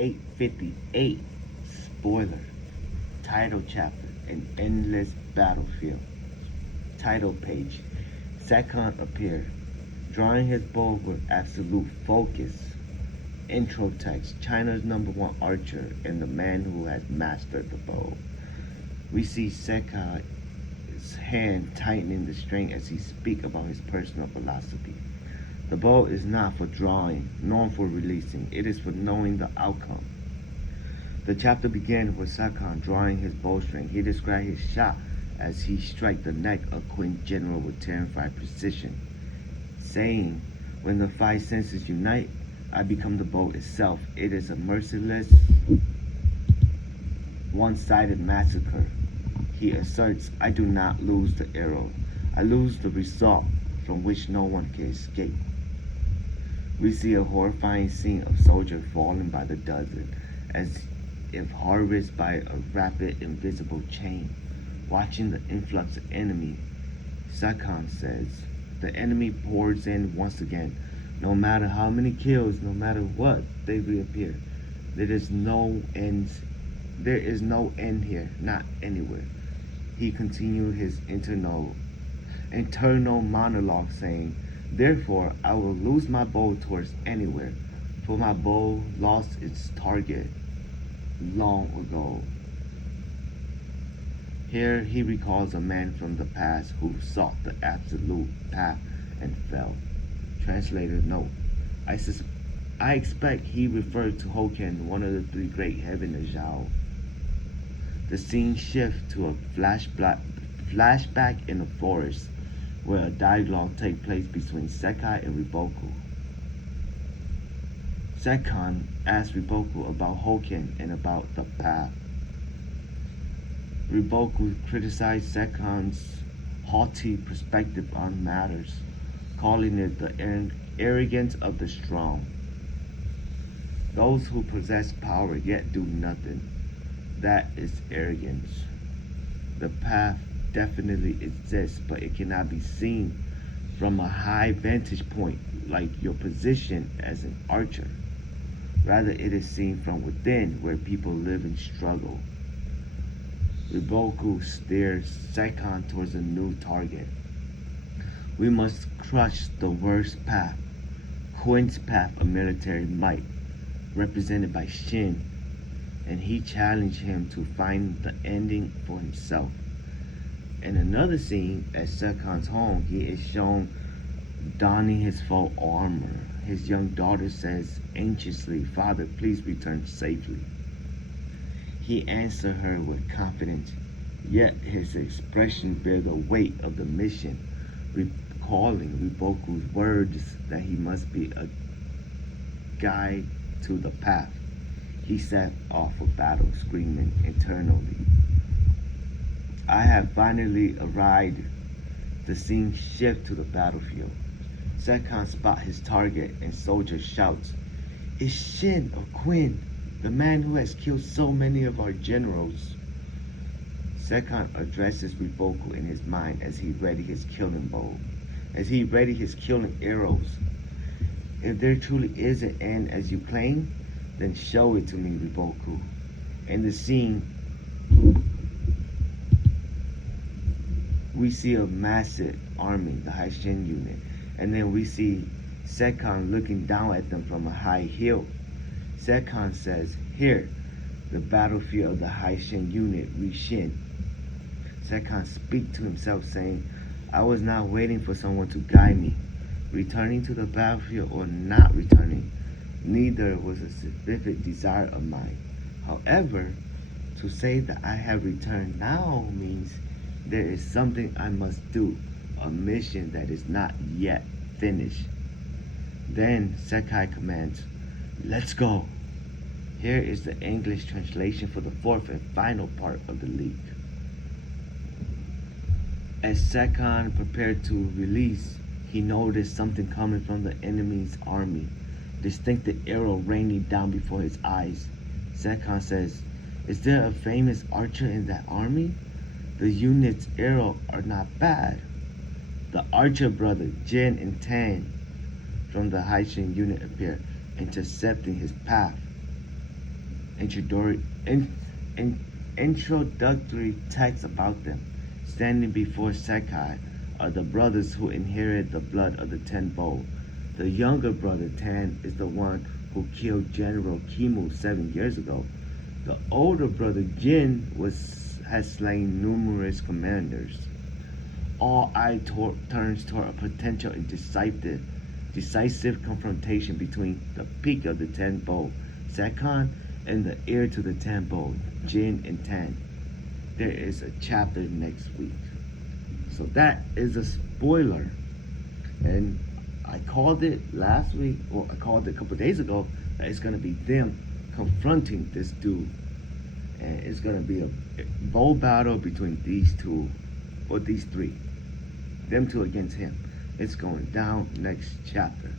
858. Spoiler. Title chapter. An endless battlefield. Title page. Sekon appeared, drawing his bow with absolute focus. Intro text. China's #1 archer and the man who has mastered the bow. We see Sekai's hand tightening the string as he speaks about his personal philosophy. The bow is not for drawing, nor for releasing. It is for knowing the outcome. The chapter began with Sekon drawing his bowstring. He described his shot as he struck the neck of Qin General with terrifying precision, saying, "When the five senses unite, I become the bow itself. It is a merciless, one-sided massacre." He asserts, "I do not lose the arrow. I lose the result from which no one can escape." We see a horrifying scene of soldiers falling by the dozen, as if harvested by a rapid invisible chain. Watching the influx of enemy, Sekon says, "The enemy pours in once again. No matter how many kills, no matter what, they reappear. There is no end. There is no end here, not anywhere." He continued his internal monologue, saying, "Therefore, I will lose my bow towards anywhere, for my bow lost its target long ago." Here he recalls a man from the past who sought the absolute path and fell. Translator note: I expect he referred to Hoken, one of the three great heaven of Zhao. The scene shifts to a flashback in a forest, where a dialogue takes place between Sekai and Riboku. Sekon asks Riboku about Hoken and about the path. Riboku criticized Sekon's haughty perspective on matters, calling it the arrogance of the strong. Those who possess power yet do nothing, that is arrogance. The path definitely exists, but it cannot be seen from a high vantage point like your position as an archer. Rather, it is seen from within, where people live and struggle. Riboku steers Sekon towards a new target. We must crush the worst path, Qin's path of military might, represented by Shin, and he challenged him to find the ending for himself. In another scene, at Sekon's home, he is shown donning his full armor. His young daughter says anxiously, "Father, please return safely." He answers her with confidence, yet his expression bears the weight of the mission, recalling Riboku's words that he must be a guide to the path. He set off for battle, screaming internally, "I have finally arrived." The scene shifts to the battlefield. Sekon spots his target and soldier shouts, "It's Shin of Qin, the man who has killed so many of our generals." Sekon addresses Riboku in his mind as he readies his killing bow, as he readies his killing arrows. "If there truly is an end as you claim, then show it to me, Riboku." In the scene, we see a massive army, the Haishin unit, and then we see Sekon looking down at them from a high hill. Sekon says, "Here, the battlefield of the Haishin unit, Rishin." Sekon speaks to himself, saying, "I was not waiting for someone to guide me. Returning to the battlefield or not returning, neither was a specific desire of mine. However, to say that I have returned now means there is something I must do, a mission that is not yet finished." Then Sekai commands, "Let's go." Here is the English translation for the fourth and final part of the leap. As Sekon prepared to release, he noticed something coming from the enemy's army, distinctive arrow raining down before his eyes. Sekon says, "Is there a famous archer in that army? The unit's arrows are not bad." The archer brother, Jin and Tan, from the Haishin unit appear, intercepting his path. introductory text about them. Standing before Sekai are the brothers who inherited the blood of the Tenbo. The younger brother Tan is the one who killed General Kimu 7 years ago. The older brother Jin has slain numerous commanders. All eye turns toward a potential and decisive confrontation between the peak of the Tenbo, Sekon, and the heir to the Tenbo, Jin and Tan. There is a chapter next week. So that is a spoiler. And I called it last week, or I called it a couple days ago, that it's going to be them confronting this dude. And it's going to be a bow battle between these two, or these three. Them two against him. It's going down next chapter.